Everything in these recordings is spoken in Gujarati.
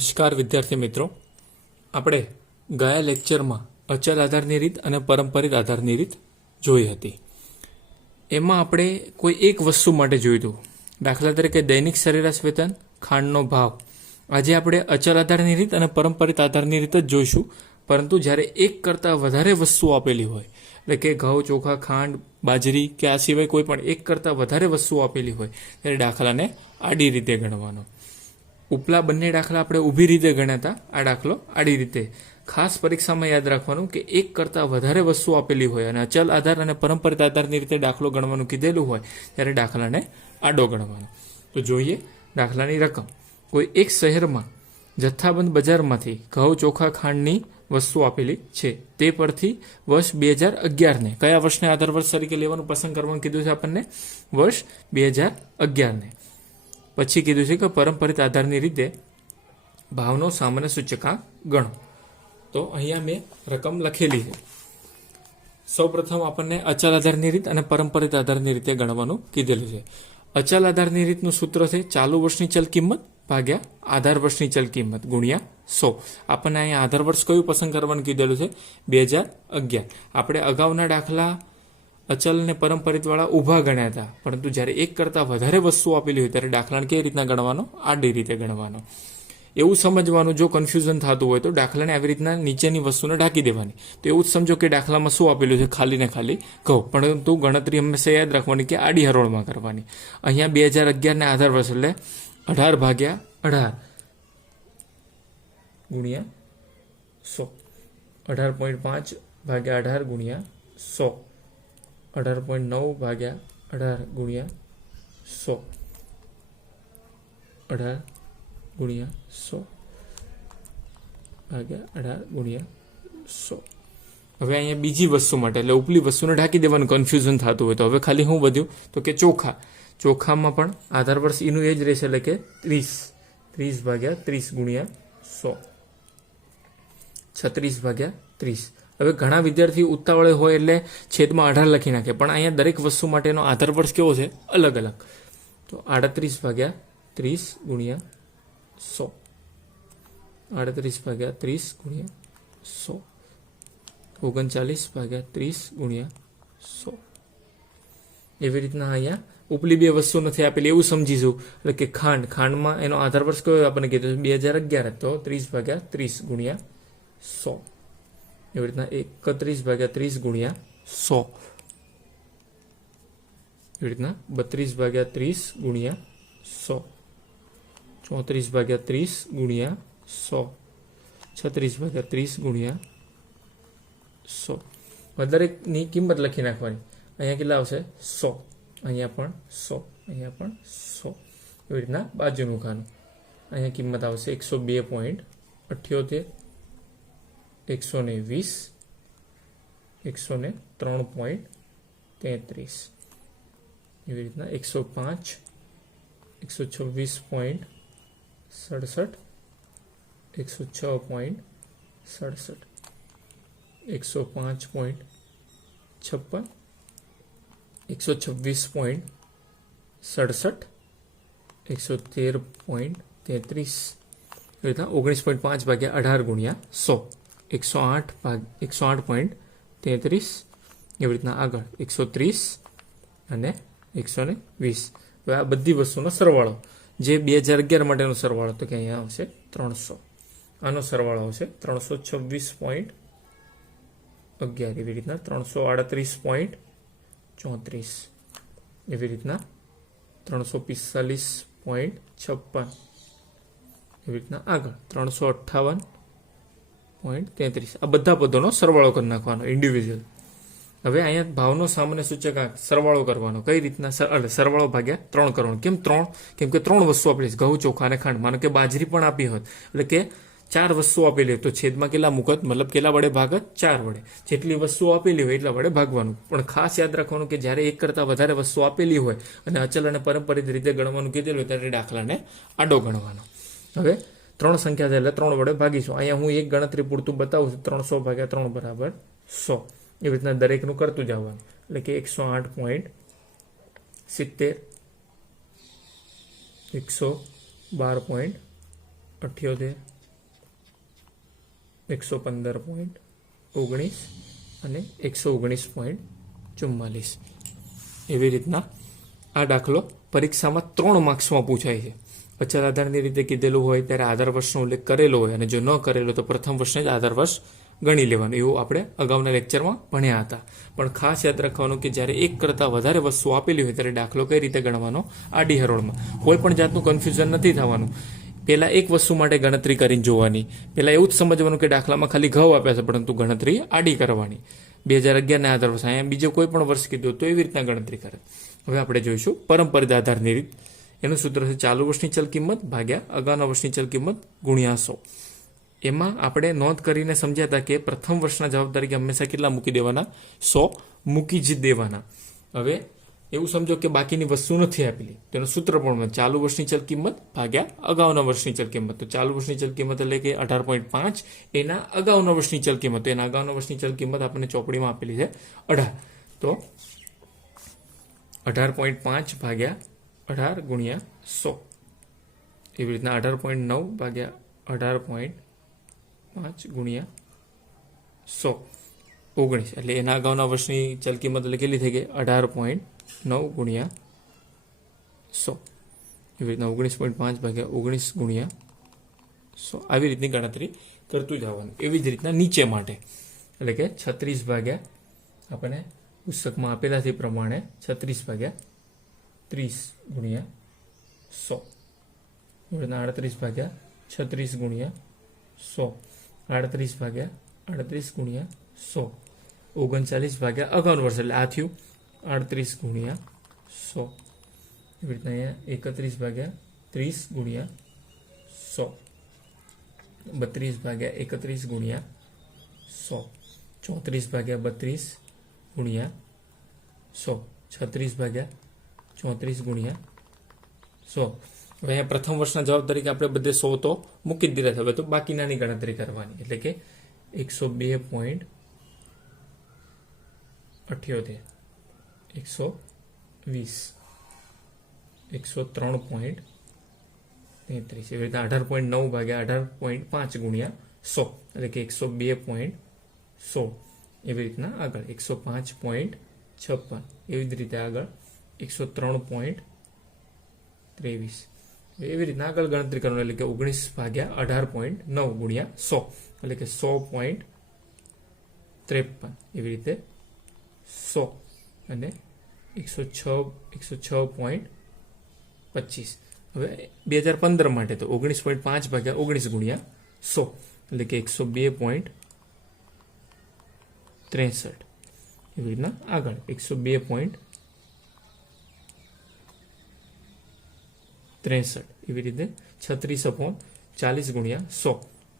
નમસ્કાર વિદ્યાર્થી મિત્રો, આપણે ગયા લેક્ચરમાં અચલ આધારની રીત અને પરંપરિત આધારની રીત જોઈ હતી. એમાં આપણે કોઈ એક વસ્તુ માટે જોયું હતું, દાખલા તરીકે દૈનિક સરેરાશ વેતન, ખાંડનો ભાવ. આજે આપણે અચલ આધારની રીત અને પરંપરિત આધારની રીત જ જોઈશું, પરંતુ જ્યારે એક કરતાં વધારે વસ્તુઓ આપેલી હોય, એટલે કે ઘઉં, ચોખા, ખાંડ, બાજરી કે આ સિવાય કોઈ પણ એક કરતાં વધારે વસ્તુઓ આપેલી હોય ત્યારે દાખલાને આડી રીતે ગણવાનો. ઉપલા બંને દાખલા આપણે ઊભી રીતે ગણ્યા હતા, આ દાખલો આડી રીતે. ખાસ પરીક્ષામાં યાદ રાખવાનું કે એક કરતાં વધારે વસ્તુ આપેલી હોય અને અચલ આધાર અને પરંપરિત આધારની રીતે દાખલો ગણવાનું કીધેલું હોય ત્યારે દાખલાને આડો ગણવાનો. તો જોઈએ દાખલાની રકમ. કોઈ એક શહેરમાં જથ્થાબંધ બજારમાંથી ઘઉં, ચોખા, ખાંડની વસ્તુ આપેલી છે. તે પરથી વર્ષ 2011ને કયા વર્ષને આધાર વર્ષ તરીકે લેવાનું પસંદ કરવાનું કીધું છે આપણને? વર્ષ 2011ને. પછી કીધું છે કે પરંપરિત આધારની રીતે ભાવનો સામાન્ય સૂચકાંક ગણો. તો અહીંયા મેં રકમ લખેલી છે. સૌપ્રથમ આપણને અચલ આધારની રીત અને પરંપરિત આધારની રીતે ગણવાનું કીધેલું છે. અચલ આધારની રીતનું સૂત્ર છે ચાલુ વર્ષની ચલ કિંમત ભાગ્યા આધાર વર્ષની ચલ કિંમત ગુણ્યા 100. આપણને અહીંયા આધાર વર્ષ કયું પસંદ કરવાનું કીધેલું છે? 2011. આપણે અગાઉના દાખલા અચલ અને પરંપરિત વાળા ઊભા ગણ્યા હતા, પરંતુ જ્યારે એક કરતાં વધારે વસ્તુ આપેલી હોય ત્યારે દાખલાને કેવી રીતના ગણવાનો? આડી રીતે ગણવાનો. એવું સમજવાનું, જો કન્ફ્યુઝન થતું હોય તો દાખલાને આવી રીતના નીચેની વસ્તુને ઢાંકી દેવાની. તો એવું જ સમજો કે દાખલામાં શું આપેલું છે? ખાલી ને ખાલી ઘઉં. પરંતુ ગણતરી હંમેશા યાદ રાખવાની કે આડી હરોળમાં કરવાની. અહીંયા 2011ને આધાર વર્ષ એટલે 18 ભાગ્યા 18 ગુણ્યા 100. 18.5 ભાગ્યા 18 ગુણ્યા 100. 18.9 ભાગ્યા 18 ગુણ્યા 100. 18 ગુણ્યા 100 ભાગ્યા 18 ગુણ્યા 100. હવે અહીંયા બીજી વસ્તુ માટે એટલે ઉપલી વસ્તુને ઢાંકી દેવાનું કન્ફ્યુઝન થતું હોય તો. હવે ખાલી શું વધ્યું? તો કે ચોખા. ચોખામાં પણ આધાર વર્ષ એનું એ જ રહેશે, એટલે કે 30 ભાગ્યા 30 ગુણ્યા 100. 36 ભાગ્યા 30. હવે ઘણા વિદ્યાર્થી ઉતાવળે હોય એટલે છેદમાં 18 લખી નાખે, પણ અહીંયા દરેક વસ્તુ માટેનો આધાર વર્ષ કેવો છે? અલગ અલગ. તો 38 ભાગ્યા 30 ગુણ્યા 100. 38 ભાગ્યા 30 ગુણ્યા 100. 39 ભાગ્યા 30 ગુણ્યા 100. એવી રીતના અહીંયા ઉપલી બે વસ્તુ નથી આપેલી એવું સમજીશું. એટલે કે ખાંડમાં એનો આધાર વર્ષ કયો આપણને કીધું? 2011. તો 30 ભાગ્યા 30 ગુણ્યા 100. એવી રીતના 31 ભાગ્યા 30 ગુણ્યા 100. એવી રીતના 32 ભાગ્યા 30 ગુણ્યા 100. 34 ભાગ્યા 30 ગુણ્યા 100. 36 ભાગ્યા 30 ગુણ્યા 100. દરેકની કિંમત લખી નાખવાની. અહીંયા કેટલા આવશે? 100. અહીંયા પણ 100. અહીંયા પણ 100. એવી રીતના બાજુનું ખાનું. અહીંયા કિંમત આવશે 102.78, 120, 103.33. એવી રીતના 105, 126.67, 106.67, 105.56, 126.67, 113.33. એ રીતના 19.5 ભાગ્યા 18 ગુણ્યા 100. 108.33. એવી રીતના આગળ 130 અને 120. હવે આ બધી વસ્તુનો સરવાળો, જે 2011 માટેનો સરવાળો, તો કે અહીંયા આવશે 300. આનો સરવાળો આવશે 326.11. એવી રીતના 338.34. એવી રીતના 345.56. એવી રીતના આગળ 358.33. આ બધા પદોનો સરવાળો કરી નાખવાનો ઇન્ડિવિજ્યુઅલ. હવે અહીંયા ભાવનો સામાન્ય સૂચકાંક સરવાળો કરવાનો. કઈ રીતના? સરવાળો ભાગ્યા 3 કરવાનો. કેમ 3? કેમ કે 3 વસ્તુ આપેલી છે, ઘઉં, ચોખા અને ખાંડ. માનો કે બાજરી પણ આપી હોત, એટલે કે 4 વસ્તુ આપેલી હોય તો છેદમાં કેટલા મૂકત? મતલબ કેટલા વડે ભાગત? 4 વડે. જેટલી વસ્તુઓ આપેલી હોય એટલા વડે ભાગવાનું. પણ ખાસ યાદ રાખવાનું કે જ્યારે એક કરતાં વધારે વસ્તુ આપેલી હોય અને અચલ અને પરંપરિત રીતે ગણવાનું કીધેલું હોય ત્યારે દાખલાને આડો ગણવાનો. હવે 3 સંખ્યા છે એટલે 3 વડે ભાગીશું. અહીંયા હું એક ગણતરી પૂરતું બતાવું છું. 300 ભાગ્યા 3 બરાબર 100. એવી રીતના દરેકનું કરતું જવાનું. એટલે કે 108.70, 112.78, 115.19 અને 119.44. એવી રીતના આ દાખલો પરીક્ષામાં 3 માર્ક્સમાં પૂછાય છે. અચલ આધારની રીતે કીધેલું હોય ત્યારે આધાર વર્ષનો ઉલ્લેખ કરેલો હોય અને જો ન કરેલો તો પ્રથમ વર્ષને જ આધાર વર્ષ ગણી લેવાનું. એવું આપણે અગાઉના લેક્ચરમાં ભણ્યા હતા. પણ ખાસ યાદ રાખવાનું કે જ્યારે એક કરતાં વધારે વસ્તુ આપેલી હોય ત્યારે દાખલો કઈ રીતે ગણવાનો? આડી હરોળમાં. કોઈ પણ જાતનું કન્ફ્યુઝન નથી થવાનું. પહેલા એક વસ્તુ માટે ગણતરી કરીને જોવાની. પહેલા એવું જ સમજવાનું કે દાખલામાં ખાલી ઘઉં આપ્યા છે પરંતુ ગણતરી આડી કરવાની. 2011 ના આધાર વર્ષ, અહીંયા બીજો કોઈ પણ વર્ષ કીધું તો એવી રીતના ગણતરી કરે. હવે આપણે જોઈશું પરંપરિત આધારની રીત. એનું સૂત્ર છે ચાલુ વર્ષની ચલ કિંમત ભાગ્યા અગાઉના વર્ષની ચલ કિંમત ગુણ્યા 100. એમાં આપણે નોંધ કરીને સમજ્યા હતા કે પ્રથમ વર્ષના જવાબ તરીકે હંમેશા કેટલા મૂકી દેવાના? 100 મૂકી જ દેવાના. હવે એવું સમજો કે બાકીની વસ્તુ નથી આપેલી, તેનું સૂત્ર પણ ચાલુ વર્ષની ચલ કિંમત ભાગ્યા અગાઉના વર્ષની ચલ કિંમત. તો ચાલુ વર્ષની ચલ કિંમત એટલે કે 18.5, એના અગાઉના વર્ષની ચલ કિંમત. એના અગાઉના વર્ષની ચલ કિંમત આપણને ચોપડીમાં આપેલી છે 18. તો 18.5 ભાગ્યા 18 ગુણ્યા 100. એવી રીતના 18.9 ભાગ્યા 18.5 ગુણ્યા 100, 19. એટલે એના અગાઉના વર્ષની ચલ કિંમત એટલે કેટલી થઈ ગઈ? 18.9 ગુણ્યા 100. એવી રીતના 19.5 ભાગ્યા 19 ગુણ્યા 100. આવી રીતની ગણતરી કરતું જવાનું. એવી જ રીતના નીચે માટે એટલે કે 36 ભાગ્યા આપણને પુસ્તકમાં આપેલા તે પ્રમાણે 36 ભાગ્યા 30 ગુણ્યા 100. એવી રીતના 38 ભાગ્યા 36 ગુણ્યા 100. 38 ભાગ્યા 38 ગુણ્યા 100. 39 ભાગ્યા અગાઉનું વર્ષ એટલે આ થયું 38 ગુણ્યા 100. એવી રીતના અહીંયા 31 ભાગ્યા 30 ગુણ્યા 100. 32 ભાગ્યા 31 ગુણ્યા 100. 34 ભાગ્યા 32 ગુણ્યા 100. 36 ભાગ્યા 34 ગુણ્યા 100. હવે અહીંયા પ્રથમ વર્ષના જવાબ તરીકે આપણે બધે 100 તો મૂકી જ દીધા. હવે તો બાકીનાની ગણતરી કરવાની એટલે કે 102.78, 120, 103.33. એવી રીતના 18.9 ભાગ્યા 18.5 ગુણ્યા 100 એટલે કે 102.16. એવી રીતના આગળ 105.56. એવી જ રીતે આગળ 103.23. એવી રીતના આગળ ગણતરી કરવાની એટલે કે 19 ભાગ્યા 18.9 ગુણ્યા 100 એટલે કે 100.53. એવી રીતે 100 અને 106.25. હવે 2015 માટે તો 19.5 ભાગ્યા 19 ગુણ્યા 100 એટલે કે 102.63. એવી રીતના આગળ 102.63. એવી રીતે 36/40 ગુણ્યા 100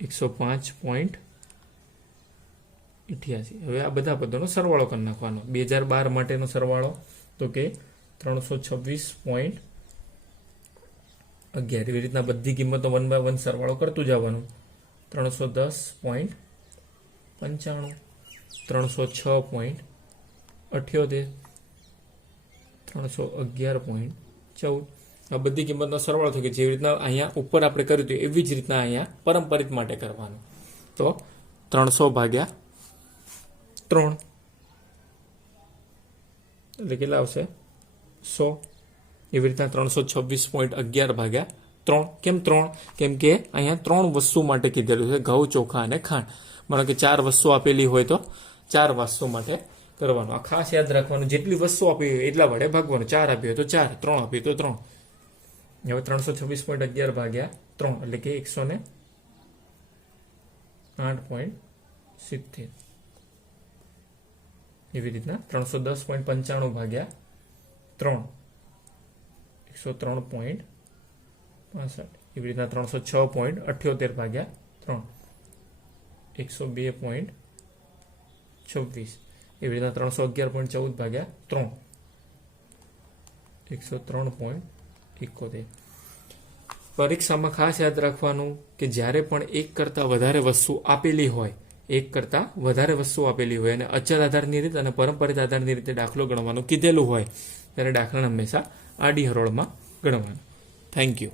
105.88. હવે આ બધા પદોનો સરવાળો કરી નાખવાનો. 2012 માટેનો સરવાળો તો કે 326.11. એવી રીતના બધી કિંમતો 1 by 1 સરવાળો કરતું જવાનું. 310.95, 306.78, 311.14. આ બધી કિંમતનો સરવાળો થયો કે જેવી રીતના અહીંયા ઉપર આપણે કર્યું હતું એવી જ રીતના અહીંયા પરંપરિત માટે કરવાનું. તો 300 ભાગ્યા 3 એટલે કેટલા આવશે? 100. એવી રીતના 326.11 ભાગ્યા 3. કેમ 3? કેમ કે અહીંયા 3 વસ્તુ માટે કીધેલું છે, ઘઉં, ચોખા અને ખાંડ. માનો કે 4 વસ્તુ આપેલી હોય તો 4 વસ્તુ માટે કરવાનું. આ ખાસ યાદ રાખવાનું, જેટલી વસ્તુ આપી હોય એટલા વડે ભાગવાનું. 4 આપી હોય તો 4, 3 આપી તો 3. હવે 326.11 ભાગ્યા 3 એટલે કે 108.70. એવી રીતના 310.95 ભાગ્યા 3 103.65. એવી રીતના 306.78 ભાગ્યા 3 102.26. એવી રીતના 311.14 ભાગ્યા 3 103.71. પરીક્ષામાં ખાસ યાદ રાખવાનું કે જ્યારે પણ એક કરતાં વધારે વસ્તુ આપેલી હોય, અને અચલ આધારની રીત અને પરંપરિત આધારની રીતે દાખલો ગણવાનું કીધેલું હોય ત્યારે દાખલાને હંમેશા આડી હરોળમાં ગણવાનું. Thank you.